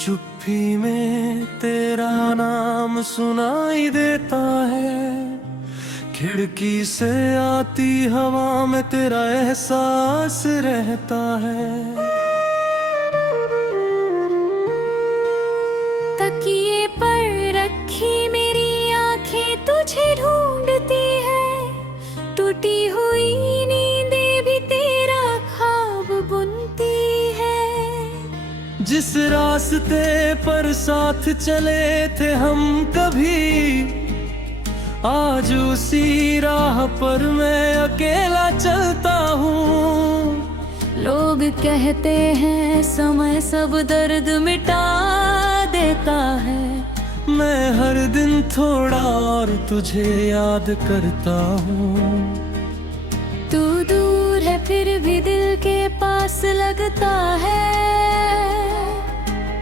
चुप्पी में तेरा नाम सुनाई देता है, खिड़की से आती हवा में तेरा एहसास रहता है। तकिए पर रखी मेरी आंखें तुझे ढूंढती है, टूटी हुई नींदें भी तेरा ख्वाब बुनती है। जिस रास्ते पर साथ चले थे हम कभी, आज उसी राह पर मैं अकेला चलता हूँ। लोग कहते हैं समय सब दर्द मिटा देता है, मैं हर दिन थोड़ा और तुझे याद करता हूँ। तू दूर है फिर भी दिल के पास लगता है,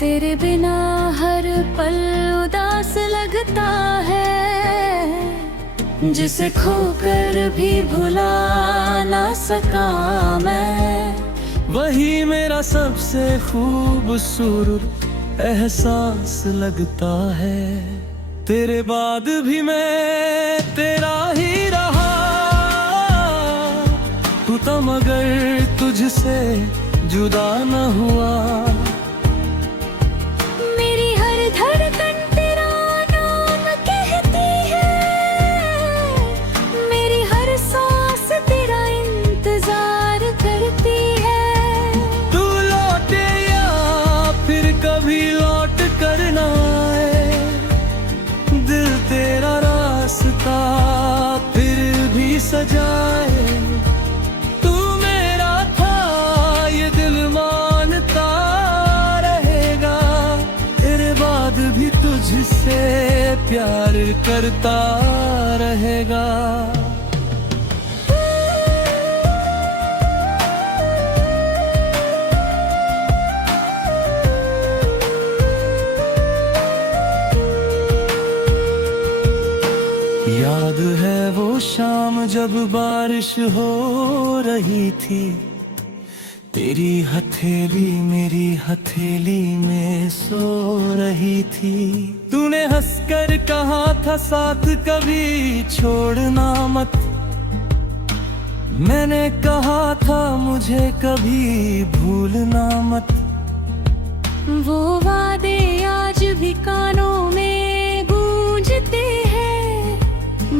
तेरे बिना हर पल उदास लगता है। जिसे खोकर भी भुला ना सका मैं, वही मेरा सबसे खूबसूरत एहसास लगता है। तेरे बाद भी मैं तेरा ही रहा, तू तो मगर तुझसे जुदा न हुआ। मेरी हर धड़कन तेरा नाम कहती है, मेरी हर सांस तेरा इंतजार करती है। तू लौटे या फिर कभी लौट कर ना आए, दिल तेरा रास्ता फिर भी सजाए। तू मेरा था ये दिल मानता रहेगा, तेरे बाद भी तुझसे प्यार करता रहेगा। याद है वो शाम जब बारिश हो रही थी, तेरी हथेली मेरी हथेली में सो रही थी। तूने हंसकर कहा था साथ कभी छोड़ना मत, मैंने कहा था मुझे कभी भूलना मत। वो वादे आज भी कानों में गूंजते हैं,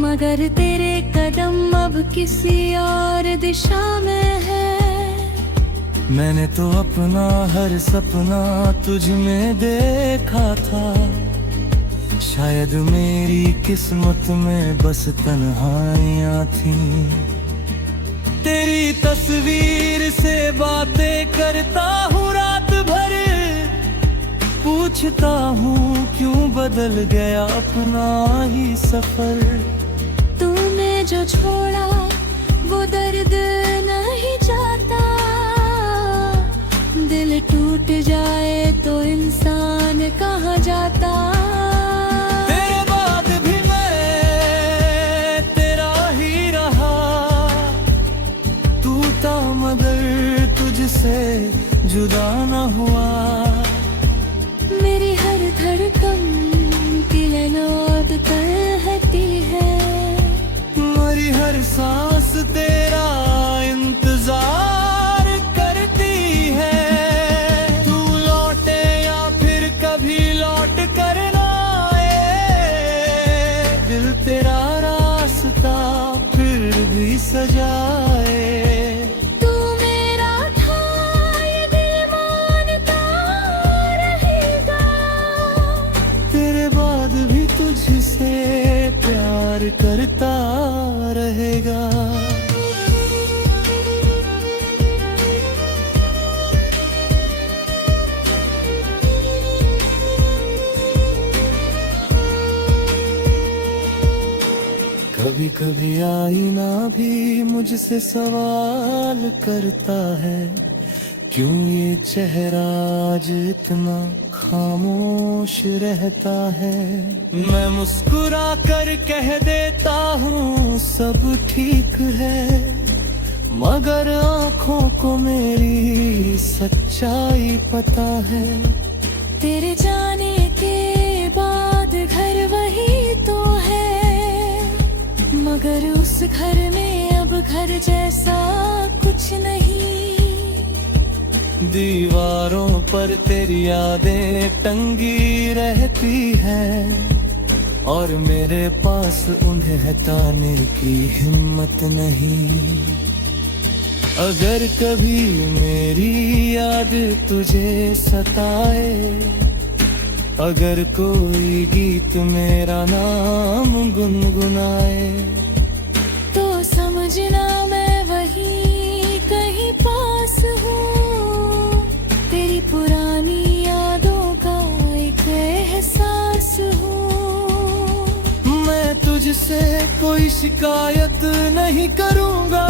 मगर तेरे कदम अब किसी और दिशा में है। मैंने तो अपना हर सपना तुझ में देखा था, शायद मेरी किस्मत में बस तन्हाइयाँ थी। तेरी तस्वीर से बातें करता हूँ रात भर, पूछता हूँ क्यों बदल गया अपना ही सफर। तूने जो छोड़ा वो दर्द नहीं जाता, दिल टूट जाए तो इंसान कहाँ जाता। तेरे बाद भी मैं तेरा ही रहा, तू था मगर तुझसे जुदा न हुआ। मेरी हर धड़कन दिल लौट कहती है, मेरी हर सांस तेरा इंतजार करती है। तू लौटे या फिर कभी लौट कर ना आए, दिल तेरा रास्ता फिर भी सजाए। तू मेरा था ये दिल मानता रहेगा, तेरे बाद भी तुझसे प्यार करता रहेगा। कभी कभी आईना भी मुझसे सवाल करता है, क्यों ये चेहरा आज इतना खामोश रहता है। मैं मुस्कुरा कर कह देता हूँ सब ठीक है, मगर आँखों को मेरी सच्चाई पता है। तेरे जाने के बाद घर वही तो है, मगर उस घर में अब घर जैसा कुछ नहीं। दीवारों पर तेरी यादें टंगी रहती है, और मेरे पास उन्हें हटाने की हिम्मत नहीं। अगर कभी मेरी याद तुझे सताए, अगर कोई गीत मेरा नाम गुनगुनाए, तो समझना मैं वहीं कहीं पास हूँ, तेरी पुरानी यादों का एक एहसास हूँ। मैं तुझसे कोई शिकायत नहीं करूँगा,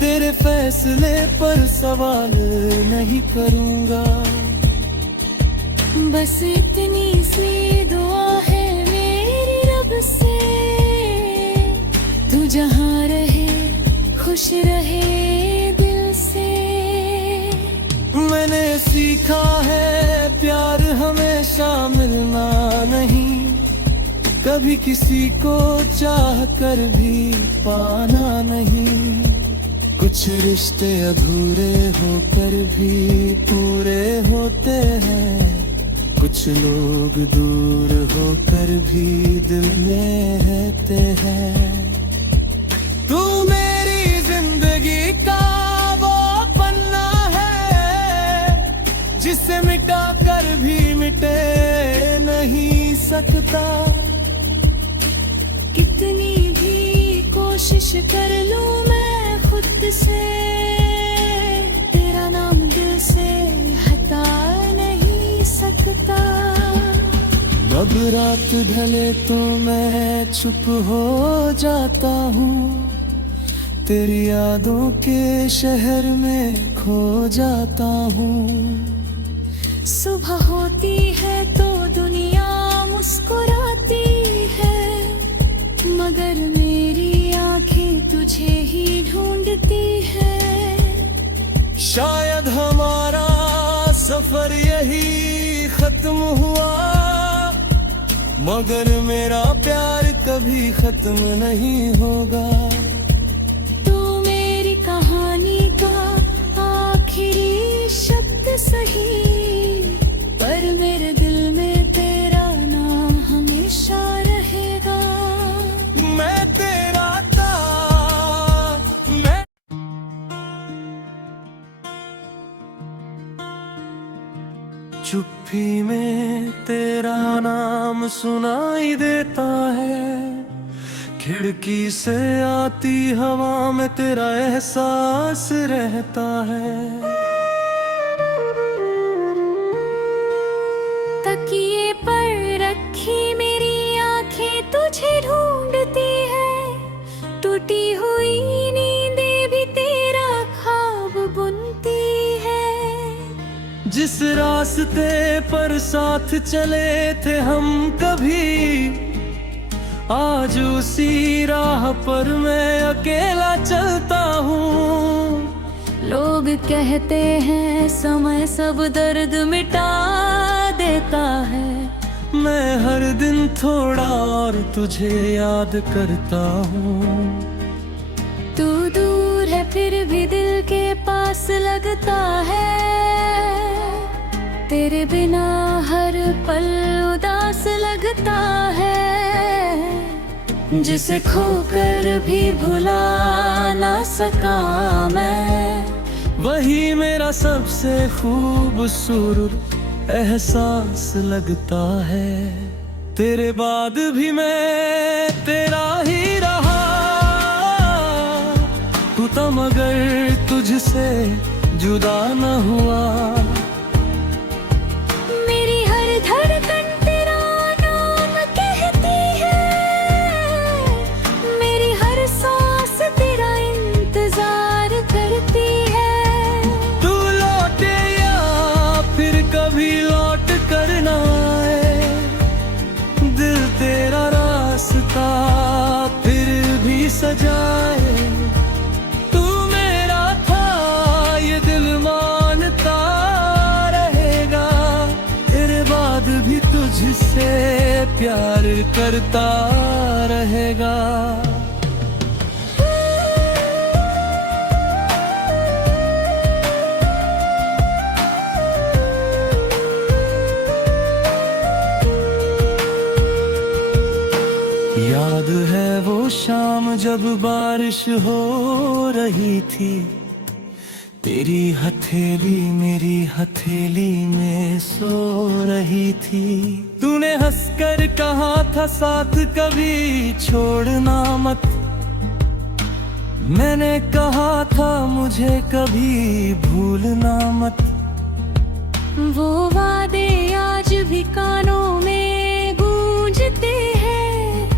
तेरे फैसले पर सवाल नहीं करूँगा। बस इतनी सी दुआ है मेरी रब से, तू जहाँ रहे खुश रहे दिल से। मैंने सीखा है प्यार हमेशा मिलना नहीं, कभी किसी को चाह कर भी पाना नहीं। कुछ रिश्ते अधूरे होकर भी पूरे होते हैं, कुछ लोग दूर होकर भी दिल में रहते हैं। तू मेरी जिंदगी का वो पन्ना है, जिसे मिटा कर भी मिटे नहीं सकता। कितनी भी कोशिश कर लूं मैं खुद से, तेरा नाम दिल से हटा नहीं सकता। अब रात ढले तो मैं चुप हो जाता हूँ, तेरी यादों के शहर में खो जाता हूँ। सुबह होती है तो दुनिया मुस्कुराती है, मगर मेरी आंखें तुझे ही ढूंढती है। शायद हमारा सफर यही खत्म हुआ, मगर मेरा प्यार कभी खत्म नहीं होगा। तू मेरी कहानी का आखिरी शब्द सही, पर मेरे दिल में तेरा नाम हमेशा रहेगा। मैं तेरा था, मैं चुप्पी में तेरा नाम सुनाई देता है, खिड़की से आती हवा में तेरा एहसास रहता है। तकिए पर रखी मेरी आंखें तुझे ढूंढती है, टूटी हुई नींदें भी तेरा ख्वाब बुनती है। जिस रास्ते पर साथ चले थे हम कभी, आज उसी राह पर मैं अकेला चलता हूँ। लोग कहते हैं समय सब दर्द मिटा देता है, मैं हर दिन थोड़ा और तुझे याद करता हूँ। तू दूर है फिर भी दिल के पास लगता है, तेरे बिना हर पल उदास लगता है। जिसे खोकर भी भुला ना सका मैं, वही मेरा सबसे खूबसूरत एहसास लगता है। तेरे बाद भी मैं तेरा ही रहा, टूटा मगर तुझसे जुदा न हुआ। मेरी हर धड़कन तेरा नाम कहती है, मेरी हर सांस तेरा इंतजार करती है। तू लौटे या फिर कभी लौट कर ना आए, दिल तेरा रास्ता फिर भी सजाए। तू मेरा था ये दिल मानता प्यार करता रहेगा। याद है वो शाम जब बारिश हो रही थी, तेरी हथेली मेरी हथेली में सो रही थी। तूने हंसकर कहा था साथ कभी छोड़ना मत, मैंने कहा था मुझे कभी भूलना मत। वो वादे आज भी कानों में गूंजते हैं,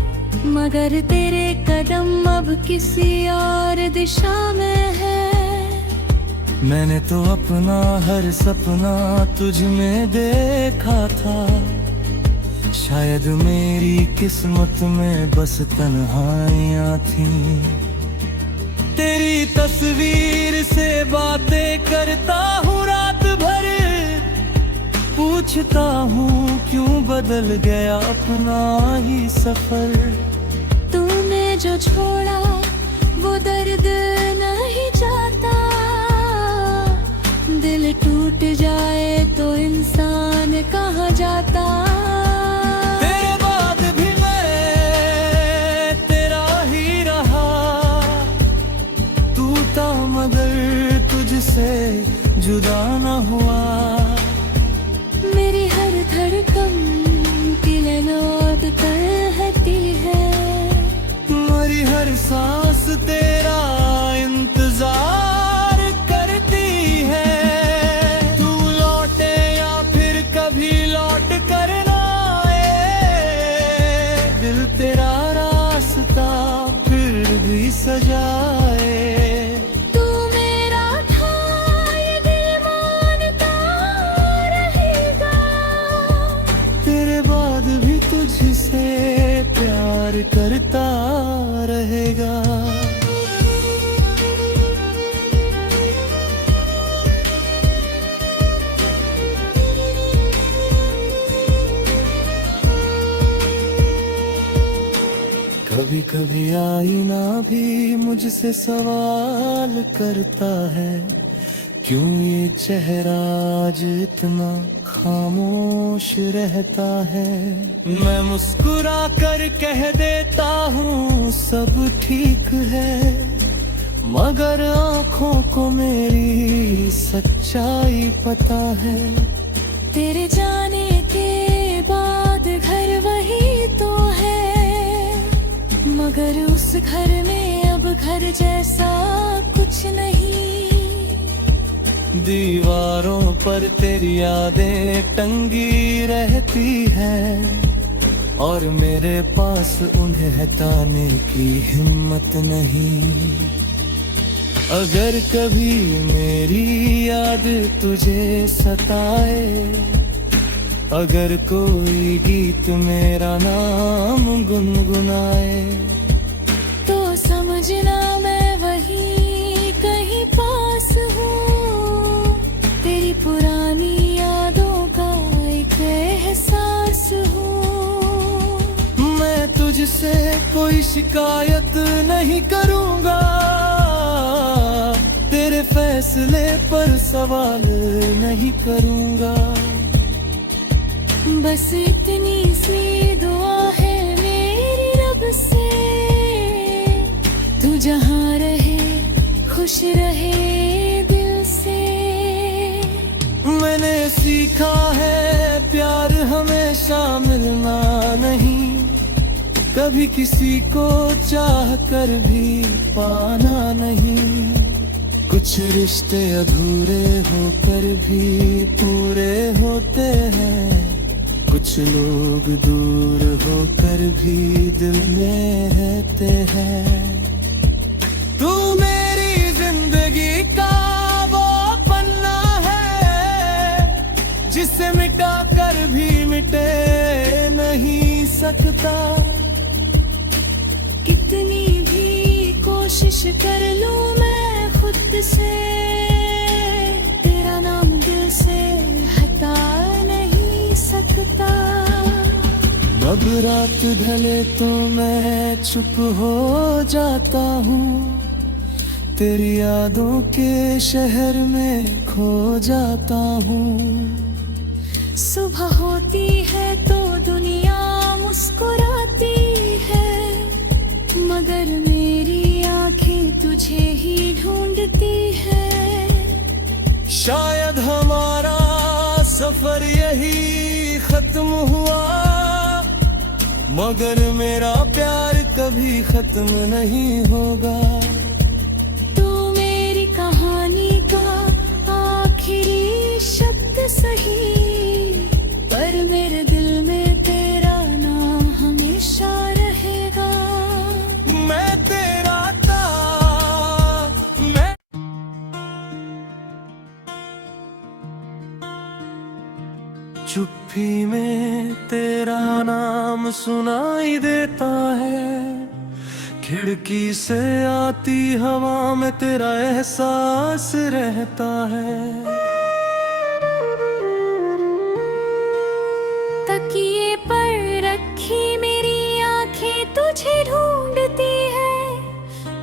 मगर तेरे कदम अब किसी और दिशा में है। मैंने तो अपना हर सपना तुझ में देखा था, शायद मेरी किस्मत में बस तन्हाइयाँ थीं। तेरी तस्वीर से बातें करता हूँ रात भर, पूछता हूँ क्यों बदल गया अपना ही सफर। तूने जो छोड़ा वो दर्द नहीं जाता, दिल टूट जाए तो इंसान कहाँ जाता। तेरे बाद भी मैं तेरा ही रहा, तू था मगर तुझसे जुदा न हुआ। मेरी हर धड़कन किलनौद कहती है, मेरी हर सांस तेरा इंतजार करती है। तू लौटे या फिर कभी लौट कर ना आए, दिल तेरा रास्ता फिर भी सजाए। तू मेरा था ये दिल मानता रहेगा, तेरे बाद भी तुझसे प्यार करता रहेगा। कभी कभी आईना भी मुझसे सवाल करता है, क्यों ये चेहरा आज इतना खामोश रहता है। मैं मुस्कुरा कर कह देता हूँ सब ठीक है, मगर आँखों को मेरी सच्चाई पता है। तेरे जाने के बाद घर वही तो है, मगर उस घर में अब घर जैसा कुछ नहीं। दीवारों पर तेरी यादें टंगी रहती है, और मेरे पास उन्हें हटाने की हिम्मत नहीं। अगर कभी मेरी याद तुझे सताए, अगर कोई गीत मेरा नाम गुनगुनाए, तो समझना मैं वहीं कहीं पास हूँ, तेरी पुरानी यादों का एक एहसास हूँ। मैं तुझसे कोई शिकायत नहीं करूँगा, तेरे फैसले पर सवाल नहीं करूँगा। बस इतनी सी दुआ है मेरी रब से, तू जहाँ रहे खुश रहे दिल से। मैंने सीखा है प्यार हमेशा मिलना नहीं, कभी किसी को चाह कर भी पाना नहीं। कुछ रिश्ते अधूरे होकर भी पूरे होते हैं, कुछ लोग दूर होकर भी दिल में रहते हैं। तू मेरी जिंदगी का वो पन्ना है, जिसे मिटा कर भी मिटे नहीं सकता। कितनी भी कोशिश कर लूं मैं खुद से, तेरा नाम दिल से हटा नहीं सकता। जब रात ढले तो मैं चुप हो जाता हूँ, तेरी यादों के शहर में खो जाता हूँ। सुबह होती है तो दुनिया मुस्कुराती है, मगर मेरी आंखें तुझे ही ढूंढती है। शायद हमारा सफर यही खत्म हुआ, मगर मेरा प्यार कभी खत्म नहीं होगा। तू मेरी कहानी का आखिरी शब्द सही, पर मेरे दिल में तेरा नाम हमेशा रहेगा। मैं तेरा था, मैं चुप्पी में तेरा नाम सुनाई देता है, खिड़की से आती हवा में तेरा एहसास रहता है। तकिए पर रखी मेरी आंखें तुझे ढूंढती है,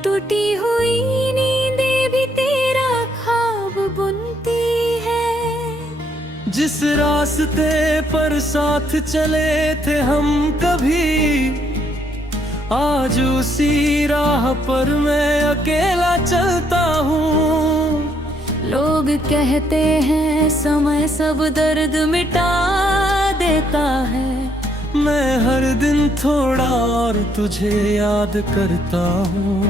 टूटी हुई नींदें भी तेरा ख्वाब बुनती है। जिस रास्ते पर साथ चले थे हम कभी, आज उसी राह पर मैं अकेला चलता हूँ। लोग कहते हैं समय सब दर्द मिटा देता है, मैं हर दिन थोड़ा और तुझे याद करता हूँ।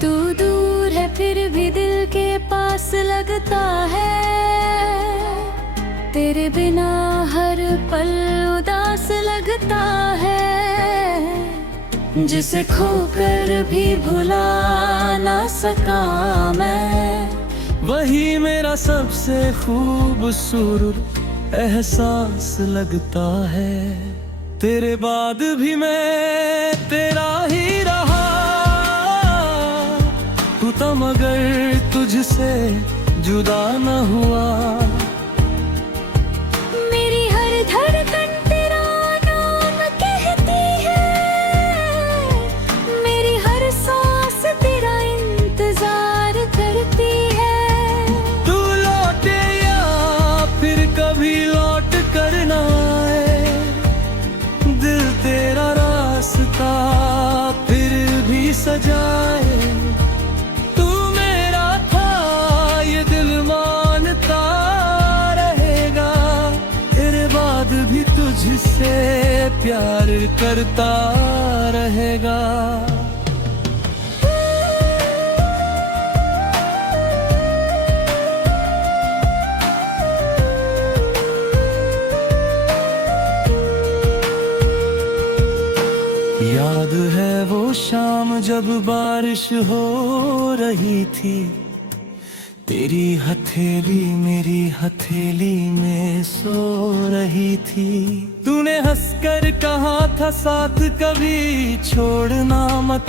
तू दूर है फिर भी दिल के पास लगता है, तेरे बिना हर पल उदास लगता है। जिसे खोकर भी भुला ना सका मैं, वही मेरा सबसे खूबसूरत एहसास लगता है। तेरे बाद भी मैं तेरा ही रहा, तू था मगर तुझसे जुदा न हुआ। मेरी हर धड़कन तेरा नाम कहती है, मेरी हर सांस तेरा इंतजार करती है। तू लौटे या फिर कभी लौट कर ना आए, दिल तेरा रास्ता फिर भी सजाए। तू मेरा था ये दिल मानता रहेगा, तेरे बाद भी तुझसे प्यार करता रहेगा। याद है वो शाम जब बारिश हो रही थी, तेरी हथेली मेरी हथेली में सो रही थी। तूने हंसकर कहा था साथ कभी छोड़ना मत,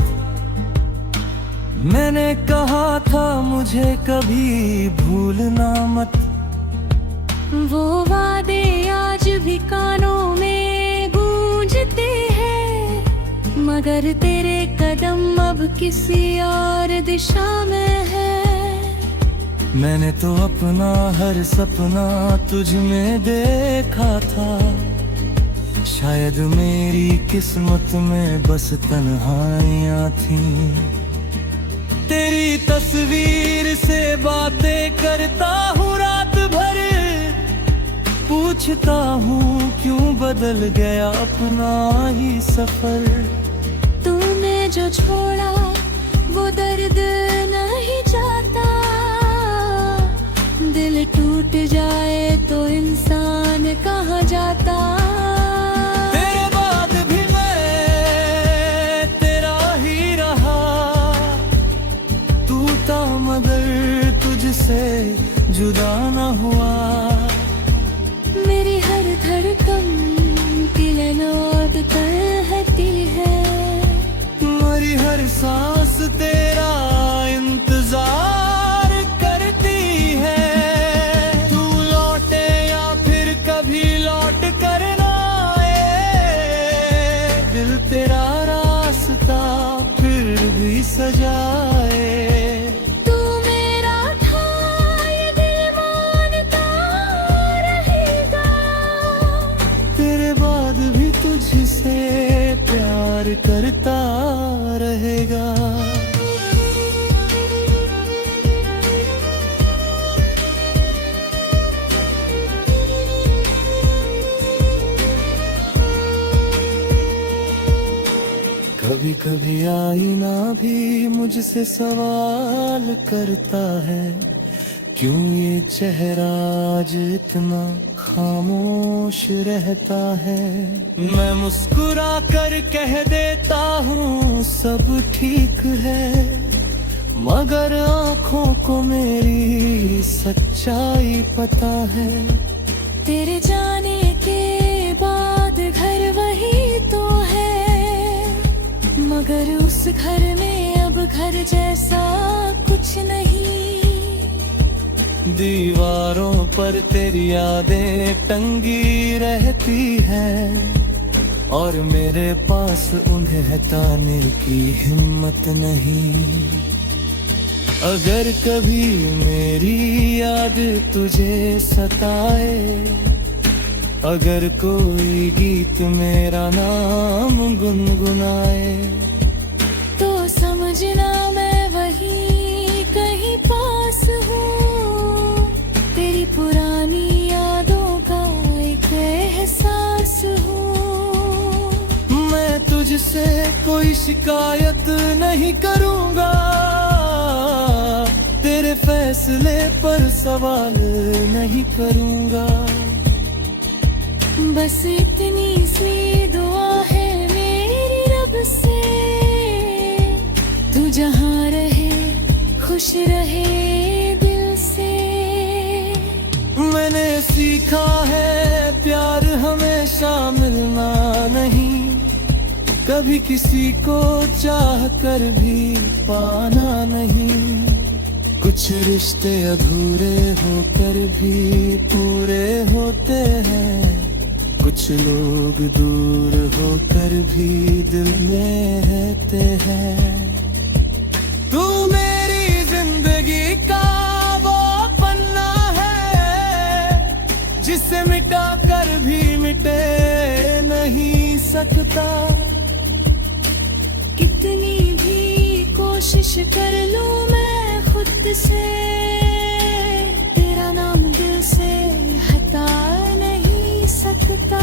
मैंने कहा था मुझे कभी भूलना मत। वो वादे आज भी कानों में गूंजते हैं, मगर तेरे कदम अब किसी और दिशा में है। मैंने तो अपना हर सपना तुझ में देखा था, शायद मेरी किस्मत में बस तन्हाइयाँ थीं। तेरी तस्वीर से बातें करता हूँ रात भर, पूछता हूँ क्यों बदल गया अपना ही सफर। तूने जो छोड़ा वो दर्द नहीं जाता, दिल टूट जाए तो इंसान कहाँ जाता। तेरे बाद भी मैं तेरा ही रहा, तू था मगर तुझसे जुदा न हुआ। मेरी हर धड़कन दिल लौट कहती है, मेरी हर सांस तेरा इंतजार करती है। तू लौटे या फिर कभी लौट कर ना आए, कभी आईना भी मुझसे सवाल करता है, क्यों ये चेहरा आज इतना खामोश रहता है। मैं मुस्कुरा कर कह देता हूँ सब ठीक है, मगर आँखों को मेरी सच्चाई पता है। तेरे जाने के बाद घर वही तो है, मगर उस घर में अब घर जैसा कुछ नहीं। दीवारों पर तेरी यादें टंगी रहती है, और मेरे पास उन्हें हटाने की हिम्मत नहीं। अगर कभी मेरी याद तुझे सताए, अगर कोई गीत मेरा नाम गुनगुनाए, तो समझना मैं वहीं कहीं पास हूँ। तेरी पुरानी यादों का एक एहसास हूँ। मैं तुझसे कोई शिकायत नहीं करूँगा, तेरे फैसले पर सवाल नहीं करूँगा। बस इतनी सी दुआ है मेरी रब से, तू जहाँ रहे खुश रहे दिल से। मैंने सीखा है प्यार हमेशा मिलना नहीं, कभी किसी को चाह कर भी पाना नहीं। कुछ रिश्ते अधूरे होकर भी पूरे होते हैं, कुछ लोग दूर होकर भी दिल में रहते हैं। तू मेरी जिंदगी का वो पन्ना है, जिसे मिटा कर भी मिटे नहीं सकता। कितनी भी कोशिश कर लूं मैं खुद से, तेरा नाम दिल से हटा नहीं सकता।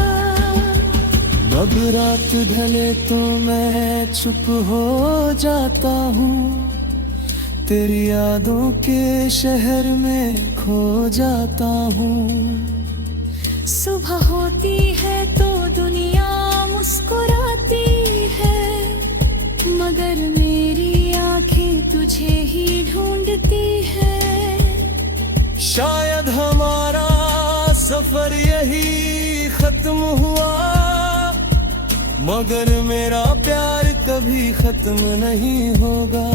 अब रात ढले तो मैं चुप हो जाता हूँ, तेरी यादों के शहर में खो जाता हूँ। सुबह होती है तो दुनिया मुस्कुराती है, मगर मेरी आंखें तुझे ही ढूंढती है। शायद हमारा सफर यही खत्म हुआ, मगर मेरा प्यार कभी खत्म नहीं होगा।